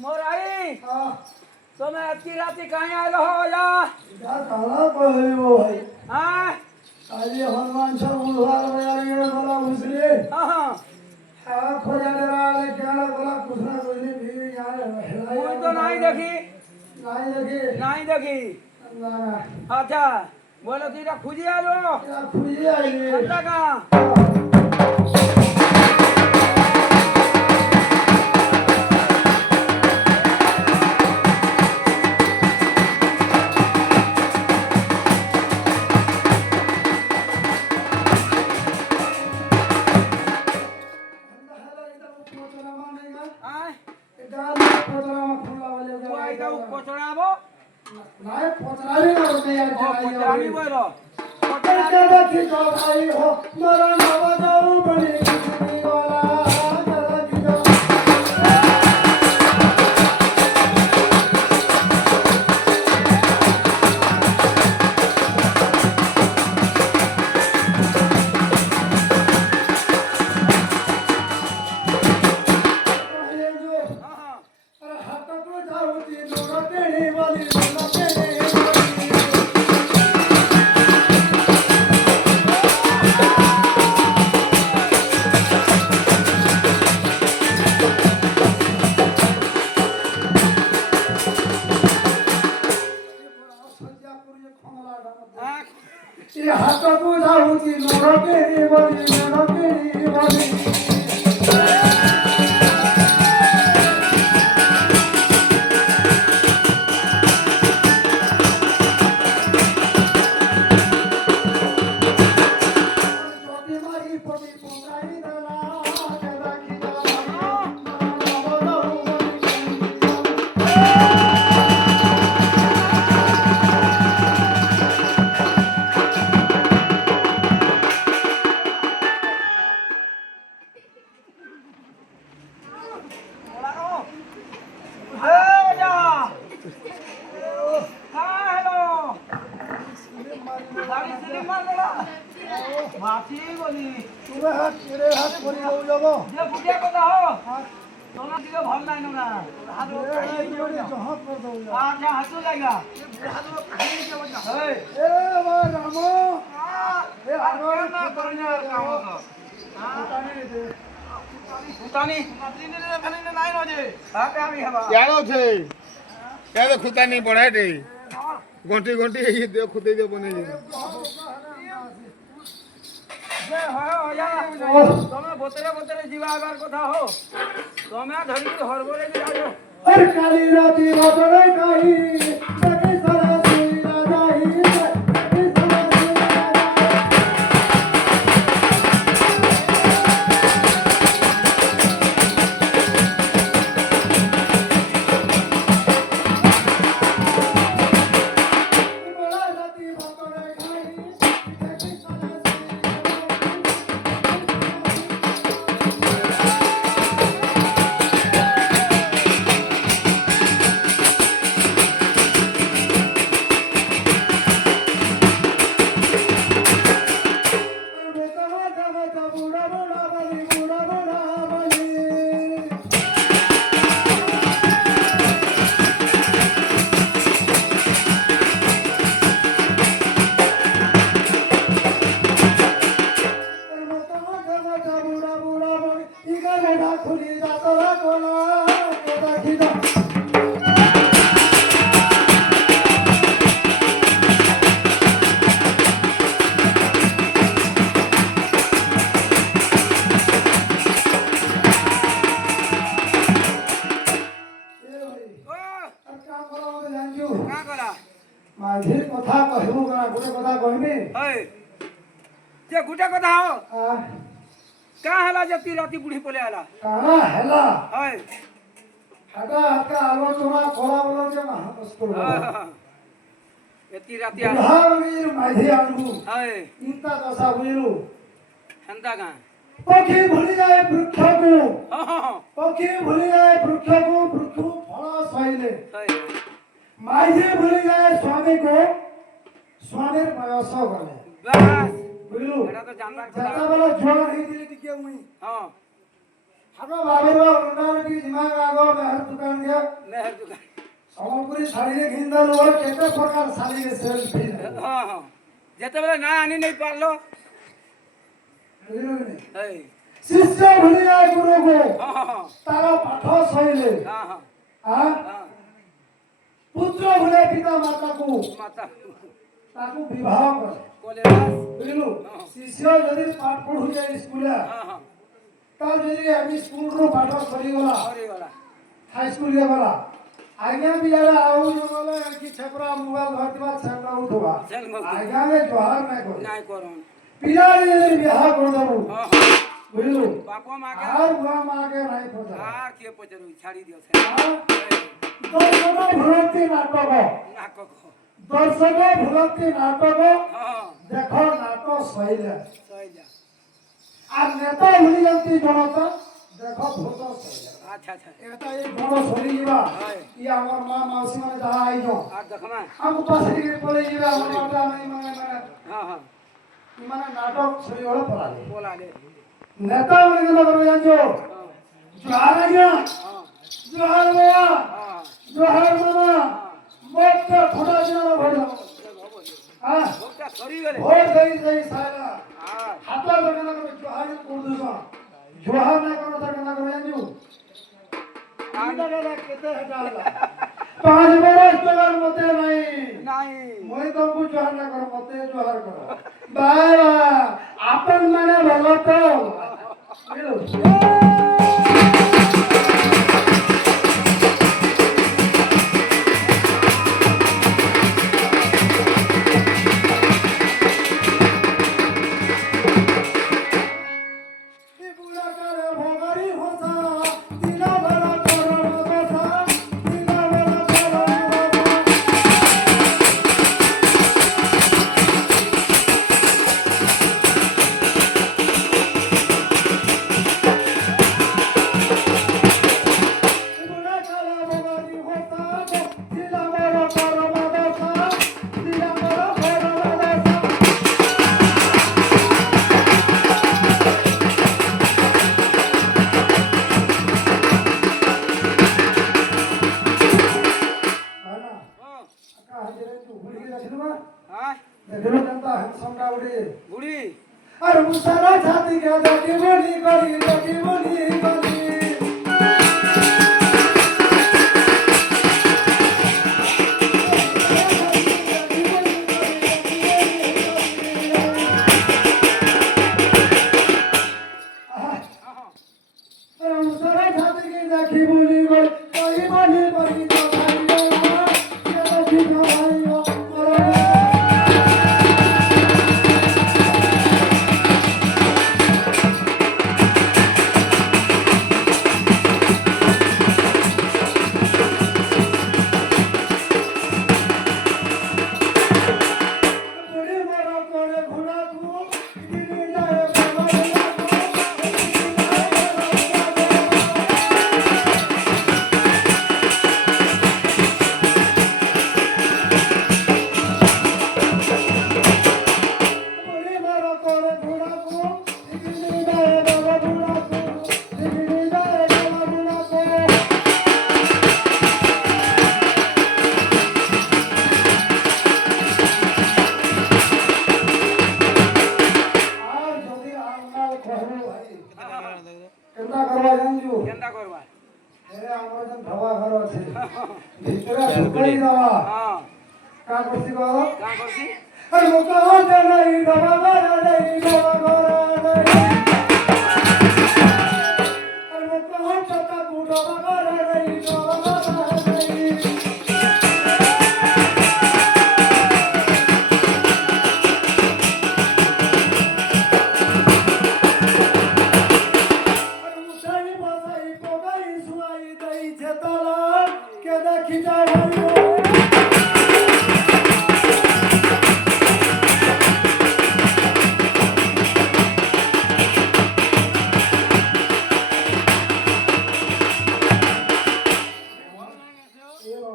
Mori तुम्हें अच्छी राती कहीं आए हो या हाँ आज हनुमान सब बुधवार में आएंगे बोला उसने हाँ खोजा दे रहा है क्या बोला कुछ ना कुछ नहीं भी यार कोई तो नहीं देखी नहीं देखी अच्छा बोलो तीरा खुजी आ लो खुजी आई अंदा का नहीं पोतरानी ना होते यार पोतरानी बोलो क्या बात है जो भाई हो मरा ना बजाओ बड़ी खुशी वाला जरा की जो अरे हाथ तो जाओ ती दोनों तेरी वाली दोनों तेरी ये हाथ को जाऊंगी नोरो तेरी वाली छोटी मारी पपी पुंगाई दला जरा की तुम्हें हाथ तेरे हाथ पड़ी हो जाओ ये बुढ़िया को दो दोनों दिलो भल नहीं ना हाथ जहां पर दो अच्छा हाथ लगेगा ए वा रामो ए रामो ना करने काम हो खुतानी ने फने नहीं हो जे हां पे आवी हवा यारो छे यारो खुतानी बढ़ाई दे घंटी घंटी ये दे खुदे दे बने जे जे हो या तमे बोतरे जीवा आबार कथा हो तमे धरी हरबरे के जाओ अरे काली राती बसरे काई सके सरा सीना जाई सके सरा सीना बोला राती बसरे काई सके सरा का करा माझे कथा कहबो करा गोटे कथा कहबे हय जे गुटा कथा हो आ का हला जति राती बुढ़ी पले आला काना हेला हय हाटा हाटा आलोचना करा बोलो जे महापुष्कर यति राती आला बुढ़ावीर माझे आंगू हय इंता दशा बुझलू हंता का पक्षी भूली जाए वृक्ष को हां पक्षी भूली जाए वृक्ष को वृक्ष फल सहिले हय माझे भूली जाए स्वामी को स्वामी प्रयास गले बस बुझलू एटा तो जानबार जाता कथा वाला जोड़ नहीं दिले टिके मुई हां ଆଗ ବାବୁର ଉଣ୍ଡାଟି ଦିମାଗ ଆଗ ମେହର ଦୋକାନ ଦିଅ मेहर दुकान ସମ୍ବଲପୁରୀ ଶାଢ଼ୀରେ ଘିନ୍ଦାଲୁ ଆଉ କେତେ ପ୍ରକାର ଶାଢ଼ୀରେ ସେଲ୍ ଫିଲ୍ हाँ हाँ ଯେତେବେଳେ ନା ଆଣି ନେଇ ପାରିଲ ବୁଝିଲୁ କି ନାଇଁ? ଏଇ ଶିଷ୍ୟ ଭଳିଆ ଗୁରୁକୁ ହଁ ହଁ ହଁ ତାର ପାଠ ସଇଲେ ହଁ ହଁ ଆଁ? ହଁ ପୁତ୍ର ଭଳିଆ ପିତା ମାତାକୁ ମାତା ତାକୁ ବିବାହ କରେ କଲେ ବାସ୍ ବୁଝିଲୁ ହଁ। ଶିଷ୍ୟ ଯଦି ପାଠ ପଢୁଛେ ସ୍କୁଲ ହଁ ହଁ ତାର ଯଦି ଆମେ ସ୍କୁଲରୁ ପାଠ ସରିଗଲା ସରିଗଲା ହାଇସ୍କୁଲରେ ଗଲା ଆଜ୍ଞା ବି ଯାরা ଆଉ ଗଲେ କି ଛେପରା ମୋବାଇଲ ଧରିଥିବା ଛେପରା ଉଠୁବା ଆଜ୍ଞାରେ ଜହାର ନାଇଁ କରେ ନାଇଁ କରନ୍ ପିଲା ଯଦି ବିବାହ କରିଦେବୁ ହଁ ହଁ ବୁଝିଲୁ ବାପ ମାକେ আর বুড়া মাকে নাই পচা আর কিଏ ପଚାରୁ ଛାଡ଼ି ଦିଅ ସେ দর্শক ভুলতি নাটক ନାକ କହ দর্শক ভুলতি নাটক ହଁ দেখ নাটক সইলে ସଇଲା আর নেতা ভুলি যাচ্ছি জনতা দেখ ভোট সইলে ଆଚ୍ଛା ଆଚ୍ଛା এটা এই বড় সরি যা হয় ই আমার মা মাউসী মানে যাহা আইছ আর দেখমা আমু পাশে গিয়ে পড়ে যাবে আমার মাটা নাই মানে মানে ହଁ ହଁ মানে নাটক সরি হলে পড়ালে ବୋଲାଲେ নেতা মানে কেন করবে জানছো ହଁ জোহার আজ্ঞা ହଁ জোহার বাবা ହଁ জোহার মামা ହଁ মত খোটা দিন ভোট দাও হ্যাঁ ଭୋଟଟା ସରିଗଲେ ভোট দেই দেই সারা ହଁ হাত ধরে না করে জোহার করে দিছ জোহার না করে থাকে না করে জানছো আইনা দাদা কেতে হেটা হলা 5 বরস টাকার মতে নাই ନାଇଁ মই তোমাকে জোহার না করো মতে জোহার করো বাবা আপন মানে ভালো তো বুঝলো ହଁ देखलो जनता हम का उड़ी ବୁଢ଼ୀ अरे मुसारा छाती के देखी बोली करी अरे मुसारा छाती के देखी बोली करी तो भाई ये देखी तो भाई केन्ता करवा जानजू କେନ୍ତା କରବା ए हमर जन ढवा घर अछि भितरा ढुकई दवा ହଁ का करसी को କାଁ କରସି अरे मोका दे नहीं दवा घर नहीं दवा घर नहीं अरे मोका चता दवा घर नहीं दवा घर नहीं अरे मुसाई बसाई कोगाई सुआई दई छेतला के देखी जा भाइयो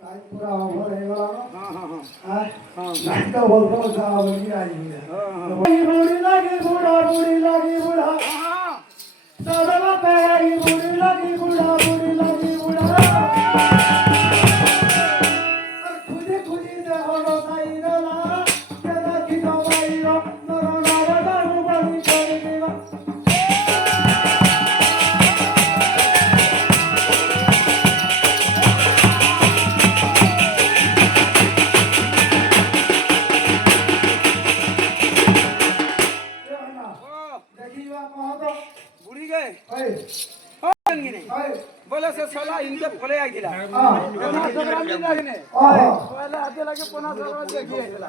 टाइम पूरा ओवर है वाला ହଁ ହଁ ହଁ हां नहीं तो बोलतो साहब नहीं आई है ହଁ बुढ़ी लगी बूढ़ा बुढ़ी लगी बूढ़ा ହଁ दादा ওই হনগিনে ওই বলে সে শালা ইনকে ফলে আইছিলা আ পোনা সংক্রান্তি লাগিনে আ পয়লা হাতে লাগে পোনা সংক্রান্তি গিয়েছিলা